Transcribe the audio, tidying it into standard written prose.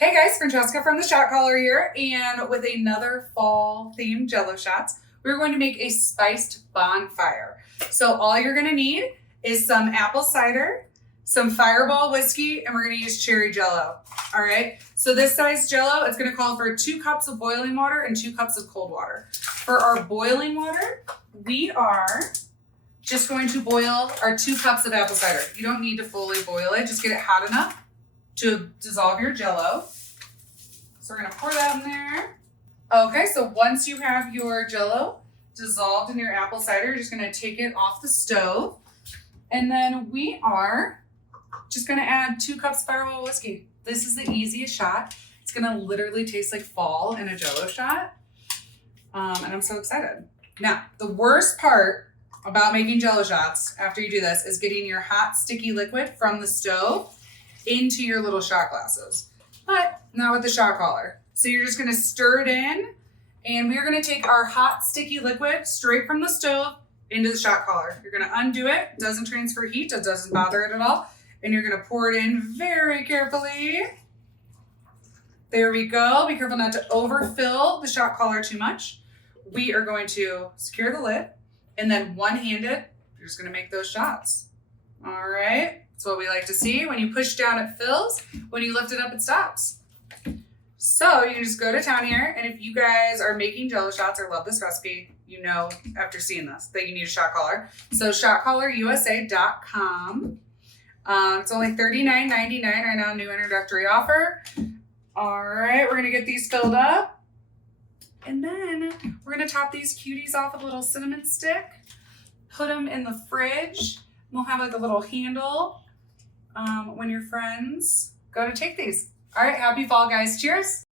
Hey guys, Francesca from the Shot Caller here, and with another fall themed Jello shots, we're going to make a spiced bonfire. So all you're gonna need is some apple cider, some Fireball whiskey, and we're gonna use cherry Jello. All right, so this size Jello, it's gonna call for 2 cups of boiling water and 2 cups of cold water. For our boiling water, we are just going to boil our 2 cups of apple cider. You don't need to fully boil it, just get it hot enough to dissolve your Jello. So we're gonna pour that in there. Okay, so once you have your Jello dissolved in your apple cider, you're just gonna take it off the stove. And then we are just gonna add 2 cups Fireball whiskey. This is the easiest shot. It's gonna literally taste like fall in a Jello shot. And I'm so excited. Now, the worst part about making Jello shots after you do this is getting your hot, sticky liquid from the stove into your little shot glasses, but not with the shot caller. So you're just gonna stir it in, and we're gonna take our hot, sticky liquid straight from the stove into the shot caller. You're gonna undo it, it doesn't transfer heat, it doesn't bother it at all, and you're gonna pour it in very carefully. There we go. Be careful not to overfill the shot caller too much. We are going to secure the lid, and then one-handed, you're just gonna make those shots. All right. That's what we like to see. When you push down, it fills. When you lift it up, it stops. So you can just go to town here. And if you guys are making Jello shots or love this recipe, you know after seeing this that you need a shot caller. So shotcallerusa.com. It's only $39.99 right now, new introductory offer. All right, we're gonna get these filled up. And then we're gonna top these cuties off with a little cinnamon stick, put them in the fridge. We'll have like a little handle when your friends go to take these. All right, happy fall, guys. Cheers.